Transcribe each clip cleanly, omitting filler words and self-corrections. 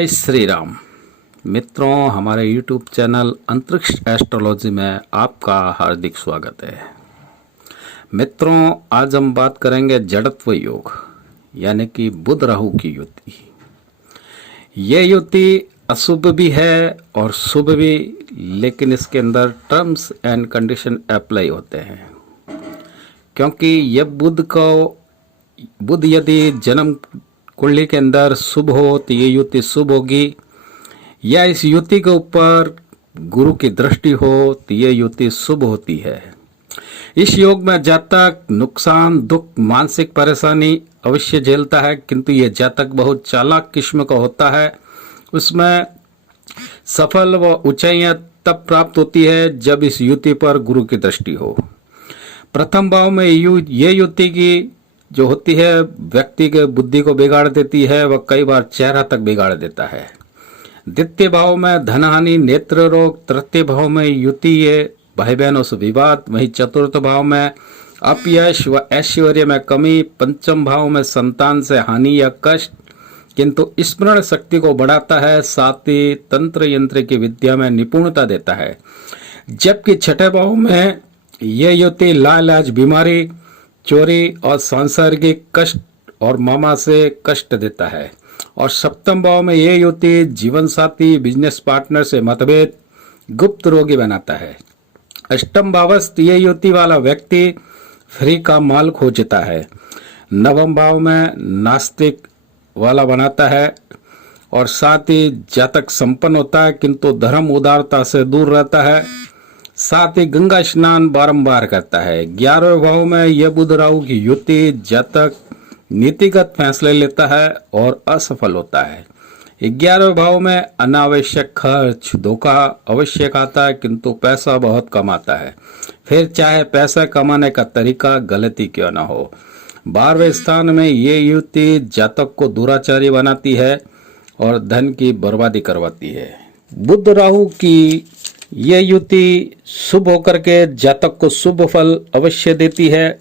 जय श्री राम। मित्रों, हमारे YouTube चैनल अंतरिक्ष एस्ट्रोलॉजी में आपका हार्दिक स्वागत है। मित्रों, आज हम बात करेंगे जड़त्व योग यानी कि बुध राहु की युति। ये युति अशुभ भी है और शुभ भी, लेकिन इसके अंदर टर्म्स एंड कंडीशन अप्लाई होते हैं, क्योंकि ये बुध यदि जन्म कुंडली के अंदर शुभ हो तो ये युति शुभ होगी, या इस युति के ऊपर गुरु की दृष्टि हो तो ये युति शुभ होती है। इस योग में जातक नुकसान, दुख, मानसिक परेशानी अवश्य झेलता है, किंतु ये जातक बहुत चालाक किस्म का होता है। उसमें सफल व ऊंचाइयां तब प्राप्त होती है जब इस युति पर गुरु की दृष्टि हो। प्रथम भाव में ये युति की जो होती है व्यक्ति के बुद्धि को बिगाड़ देती है, वह कई बार चेहरा तक बिगाड़ देता है। द्वितीय भाव में धन हानि, नेत्र रोग। तृतीय भाव में युति ये भाई बहनों से विवाद। वहीं चतुर्थ भाव में अपयश व ऐश्वर्य में कमी। पंचम भाव में संतान से हानि या कष्ट, किंतु स्मरण शक्ति को बढ़ाता है। साथ ही तंत्र यंत्र की विद्या में निपुणता देता है। जबकि छठे भाव में यह युति लाइलाज बीमारी, चोरी और सांसारिक कष्ट और मामा से कष्ट देता है। और सप्तम भाव में यह युति जीवन साथी, बिजनेस पार्टनर से मतभेद, गुप्त रोगी बनाता है। अष्टम भावस्थ यह युति वाला व्यक्ति फ्री का माल खोजता है। नवम भाव में नास्तिक वाला बनाता है और साथ ही जातक संपन्न होता है, किंतु धर्म उदारता से दूर रहता है। साथ ही गंगा स्नान बारंबार करता है। 11वें भाव में यह बुध राहु की युति जातक नीतिगत फैसले लेता है और असफल होता है। 11वें भाव में अनावश्यक खर्च, धोखा अवश्य खाता है, किंतु पैसा बहुत कमाता है, फिर चाहे पैसा कमाने का तरीका गलती क्यों ना हो। 12वें स्थान में ये युति जातक को दुराचारी बनाती है और धन की बर्बादी करवाती है। बुध राहु की यह युति शुभ होकर के जातक को शुभ फल अवश्य देती है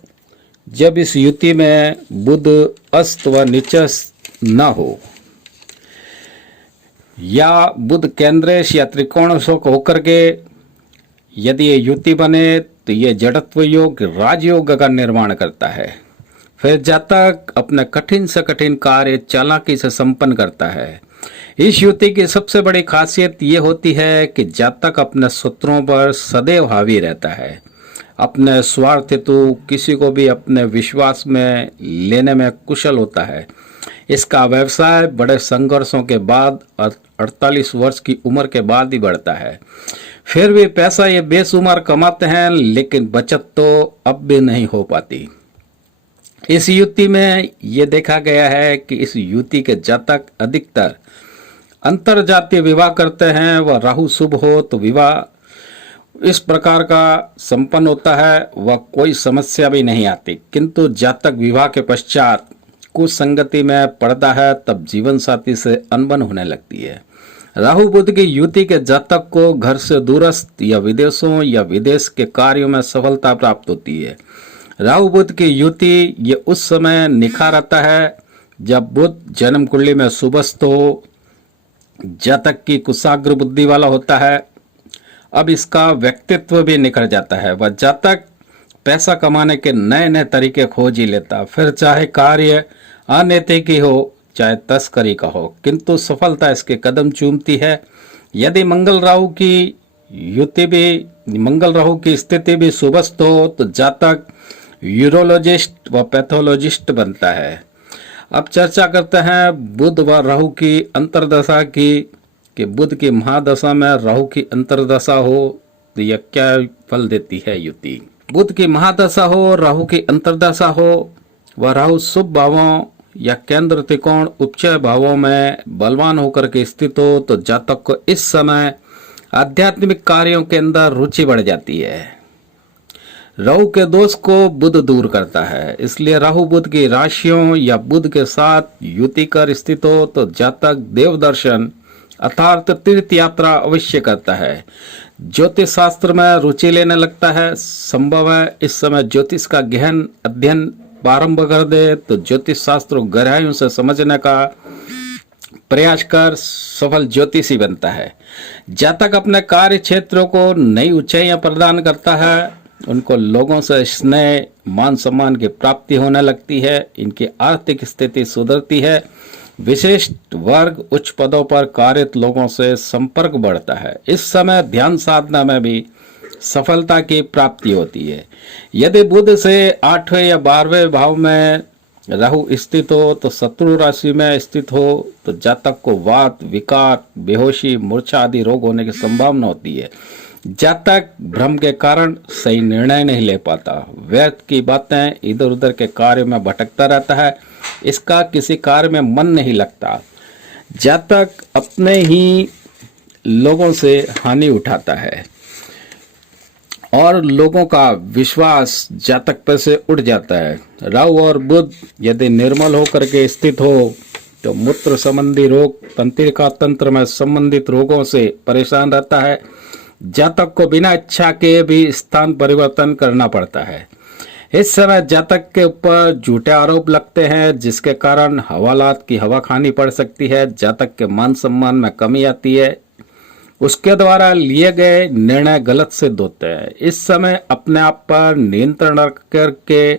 जब इस युति में बुध अस्त व नीचस्थ न हो, या बुध केंद्रेश या त्रिकोणश होकर के यदि ये युति बने तो ये जड़त्व योग, राजयोग का निर्माण करता है। फिर जातक अपने कठिन से कठिन कार्य चालाकी से संपन्न करता है। इस युति की सबसे बड़ी खासियत ये होती है कि जातक अपने शत्रुओं पर सदैव हावी रहता है। अपने स्वार्थ हेतु किसी को भी अपने विश्वास में लेने में कुशल होता है। इसका व्यवसाय बड़े संघर्षों के बाद 48 वर्ष की उम्र के बाद ही बढ़ता है। फिर भी पैसा ये बेशुमार कमाते हैं, लेकिन बचत तो अब भी नहीं हो पाती। इस युति में ये देखा गया है कि इस युति के जातक अधिकतर अंतरजातीय विवाह करते हैं। वह राहु शुभ हो तो विवाह इस प्रकार का संपन्न होता है, वह कोई समस्या भी नहीं आती। किंतु जातक विवाह के पश्चात कुछ संगति में पड़ता है, तब जीवन साथी से अनबन होने लगती है। राहु बुध की युति के जातक को घर से दूरस्थ या विदेशों या विदेश के कार्यों में सफलता प्राप्त होती है। राहु बुध की युति ये उस समय निखार आता है जब बुध जन्म कुंडली में शुभस्थ हो, जातक की कुशाग्र बुद्धि वाला होता है। अब इसका व्यक्तित्व भी निखर जाता है। वह जातक पैसा कमाने के नए नए तरीके खोज ही लेता, फिर चाहे कार्य अनैतिक ही हो, चाहे तस्करी का हो, किंतु सफलता इसके कदम चूमती है। यदि मंगल राहु की स्थिति भी शुभस्थ हो तो जातक यूरोलॉजिस्ट व पैथोलॉजिस्ट बनता है। अब चर्चा करते हैं बुध व राहु की अंतर्दशा की, कि बुध की महादशा में राहु की अंतर्दशा हो तो यह क्या फल देती है युति। बुध की महादशा हो, राहु की अंतर्दशा हो, वह राहु शुभ भावों या केंद्र त्रिकोण उपचय भावों में बलवान होकर के स्थित हो तो जातक को इस समय आध्यात्मिक कार्यों के अंदर रुचि बढ़ जाती है। राहु के दोष को बुध दूर करता है, इसलिए राहु बुध की राशियों या बुध के साथ युति कर स्थित हो तो जातक देव दर्शन अर्थात तीर्थ यात्रा अवश्य करता है। ज्योतिष शास्त्र में रुचि लेने लगता है। संभव है इस समय ज्योतिष का गहन अध्ययन प्रारंभ कर दे तो ज्योतिष शास्त्र गहराइयों से समझने का प्रयास कर सफल ज्योतिषी बनता है। जातक अपने कार्य क्षेत्रों को नई ऊंचाइयां प्रदान करता है, उनको लोगों से स्नेह मान सम्मान की प्राप्ति होने लगती है, इनकी आर्थिक स्थिति सुधरती है, विशिष्ट वर्ग उच्च पदों पर कार्यरत लोगों से संपर्क बढ़ता है। इस समय ध्यान साधना में भी सफलता की प्राप्ति होती है। यदि बुध से 8वें या 12वें भाव में राहु स्थित हो तो शत्रु राशि में स्थित हो तो जातक को वात, विकार, बेहोशी, मूर्छा आदि रोग होने की संभावना होती है। जातक भ्रम के कारण सही निर्णय नहीं ले पाता, व्यर्थ की बातें, इधर उधर के कार्य में भटकता रहता है, इसका किसी कार्य में मन नहीं लगता। जातक अपने ही लोगों से हानि उठाता है और लोगों का विश्वास जातक पर से उठ जाता है। राहु और बुध यदि निर्मल होकर के स्थित हो तो मूत्र संबंधी रोग, तंत्रिका तंत्र में संबंधित रोगों से परेशान रहता है। जातक को बिना इच्छा के भी स्थान परिवर्तन करना पड़ता है। इस समय जातक के ऊपर झूठे आरोप लगते हैं, जिसके कारण हवालात की हवा खानी पड़ सकती है। जातक के मान सम्मान में कमी आती है, उसके द्वारा लिए गए निर्णय गलत सिद्ध होते हैं। इस समय अपने आप पर नियंत्रण करके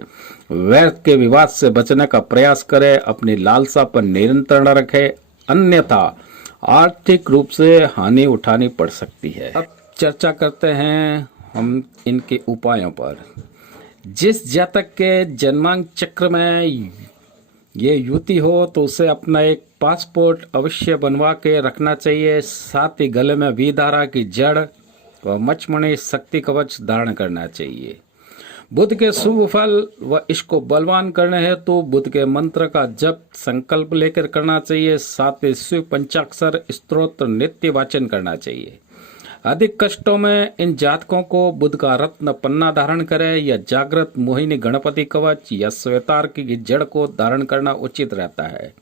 व्यर्थ के विवाद से बचने का प्रयास करें, अपनी लालसा पर नियंत्रण रखें, अन्यथा आर्थिक रूप से हानि उठानी पड़ सकती है। अब चर्चा करते हैं हम इनके उपायों पर। जिस जातक के जन्मांक चक्र में ये युति हो तो उसे अपना एक पासपोर्ट अवश्य बनवा के रखना चाहिए। साथ ही गले में विधारा की जड़ व मचमणि शक्ति कवच धारण करना चाहिए। बुध के शुभ फल व इसको बलवान करने हेतु तो बुध के मंत्र का जप संकल्प लेकर करना चाहिए। साथ ही शिव पंचाक्षर स्तोत्र नित्य वाचन करना चाहिए। अधिक कष्टों में इन जातकों को बुध का रत्न पन्ना धारण करें या जागृत मोहिनी गणपति कवच या श्वेतार की जड़ को धारण करना उचित रहता है।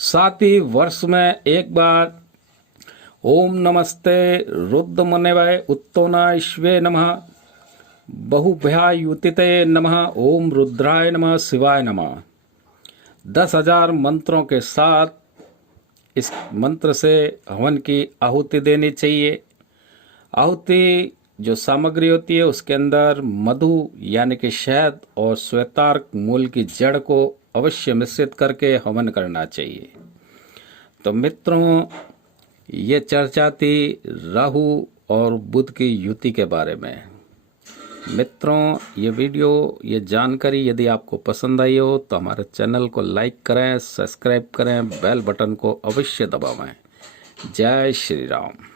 साथ ही वर्ष में एक बार ओम नमस्ते रुद्रमनेवय उत्तोनाश्वे नमः, बहुभ्यायुतिते नमः, ओम रुद्राय नमः, शिवाय नमः 10,000 मंत्रों के साथ इस मंत्र से हवन की आहुति देनी चाहिए। आहुति जो सामग्री होती है उसके अंदर मधु यानी कि शहद और श्वेतार्क मूल की जड़ को अवश्य मिश्रित करके हवन करना चाहिए। तो मित्रों, ये चर्चा थी राहु और बुध की युति के बारे में। मित्रों, ये वीडियो, ये जानकारी यदि आपको पसंद आई हो तो हमारे चैनल को लाइक करें, सब्सक्राइब करें, बेल बटन को अवश्य दबाएं। जय श्री राम।